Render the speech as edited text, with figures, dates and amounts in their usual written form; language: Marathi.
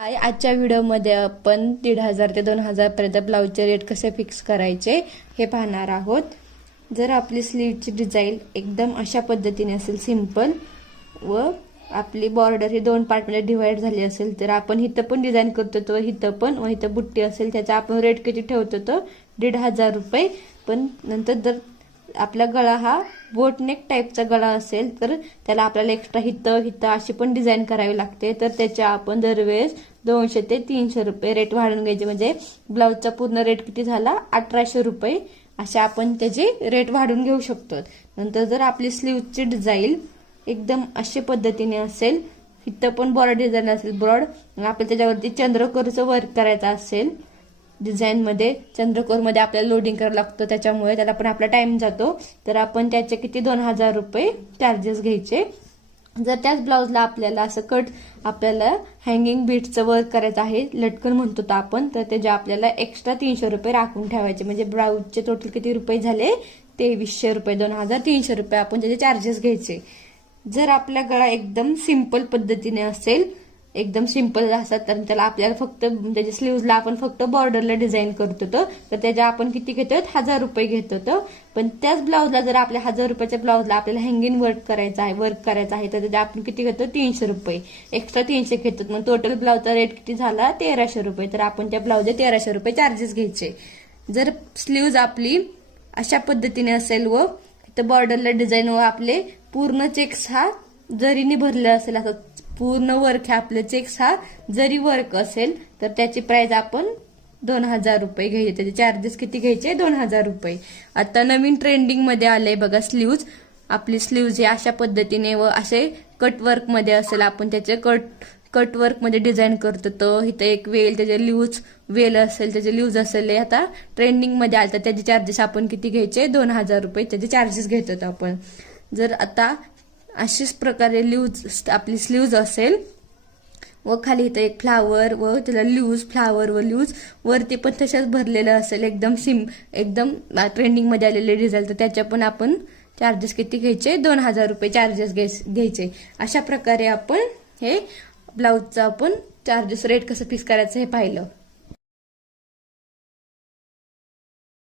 आजच्या व्हिडिओमध्ये आपण 1500 ते 2000 पर्यंत ब्लाऊजचे रेट कसे फिक्स करायचे हे पाहणार आहोत। जर आपली स्लीवची डिझाइन एकदम अशा पद्धतीने असेल सिंपल व आपली बॉर्डर ही दोन पार्टमध्ये डिवाइड झाली असेल तर आपण इथं पण डिझाइन करतो तो इथं पण व इथं बुट्टी असेल त्याचा आपण रेट किती ठेवतो तो 1500 रुपये। पण नंतर जर आपला गळा हा बोटनेक टाइपचा गळा असेल तर त्याला आपल्याला एक्स्ट्रा हित अशी पण डिझाइन करावी लागते तर त्याच्या आपण दरवेळेस 200 ते 300 रुपये रेट वाढवून घ्यायचे म्हणजे ब्लाऊजचा पूर्ण रेट किती झाला 1800 रुपये अशा आपण त्याचे रेट वाढवून घेऊ शकतो। नंतर जर आपली स्लीवची डिझाइन एकदम अशा पद्धतीने असेल हित पण बॉर्डर डिझाइन असेल ब्रॉड आपण त्याच्यावरती चंद्रकोरचं वर्क करायचं असेल डिझाइन मध्ये चंद्रकोर मध्ये आपल्याला लोडिंग करावं लागतं त्याच्यामुळे त्याला पण आपला टाइम जातो तर आपण त्याचे किती 2000 रुपये चार्जेस घ्यायचे। जर त्याच ब्लाउजला आपल्याला असं कट आपल्याला हँगिंग बीट्सचं वर्क करायचं आहे लटकन म्हणतो तो आपण तर त्याचे आपल्याला एक्स्ट्रा 300 रुपये राखून ठेवायचे म्हणजे ब्लाऊजचे टोटल किती रुपये झाले 2300 रुपये 2300 रुपये आपण त्याचे चार्जेस घ्यायचे। जर आपला गळा एकदम सिंपल पद्धतीने असेल एकदम सिंपल असतात तर त्याला आपल्याला फक्त त्याच्या स्लीव्हजला आपण फक्त बॉर्डरला डिझाइन करतो तर त्याच्या आपण किती घेतो 1000 रुपये घेतो। पण त्याच ब्लाऊजला जर आपल्या 1000 रुपयाच्या ब्लाऊजला आपल्याला हँगिंग वर्क करायचं आहे तर त्याच्या आपण किती घेतो 300 रुपये एक्स्ट्रा 300 घेतो मग टोटल ब्लाऊजचा रेट किती झाला 1300 रुपये तर आपण त्या ब्लाऊजचे 1300 रुपये चार्जेस घ्यायचे। जर स्लीव्ज आपली अशा पद्धतीने असेल व इथं बॉर्डरला डिझाइन व आपले पूर्ण चेक्स हा जरीने भरले असेल असं पूर्ण वर्क आहे आपले चेक्स हा जरी वर्क असेल तर त्याची प्राइस आपण 2000 रुपये घ्यायचे त्याचे चार्जेस किती घ्यायचे 2000 रुपये। आता नवीन ट्रेंडिंग मध्ये आलंय बघा स्लीव्ज आपली स्लीव्ज हे अशा पद्धतीने व असे कट वर्क मध्ये असेल आपण त्याचे कट वर्क मध्ये डिझाइन करतो तो इथं एक वेल त्याचे लिव्ज वेल असेल त्याचे लिव्ज असेल आता ट्रेंडिंग मध्ये आलं तर त्याचे चार्जेस आपण किती घ्यायचे 2000 रुपये त्याचे चार्जेस घेतो आपण। जर आता अशाच प्रकारे लिव्ज आपली स्लीव्ज असेल व खाली इथं एक फ्लावर व त्याला लिव्ज फ्लावर व लिव्ज वरती पण तशाच भरलेलं असेल एकदम एकदम ट्रेंडिंग मध्ये आलेले डिझाइन तर त्याच्या पण आपण चार्जेस किती घ्यायचे 2000 रुपये चार्जेस घ्यायचे। अशा प्रकारे आपण हे ब्लाऊजचा आपण चार्जेस रेट कसं फिक्स करायचं हे पाहिलं।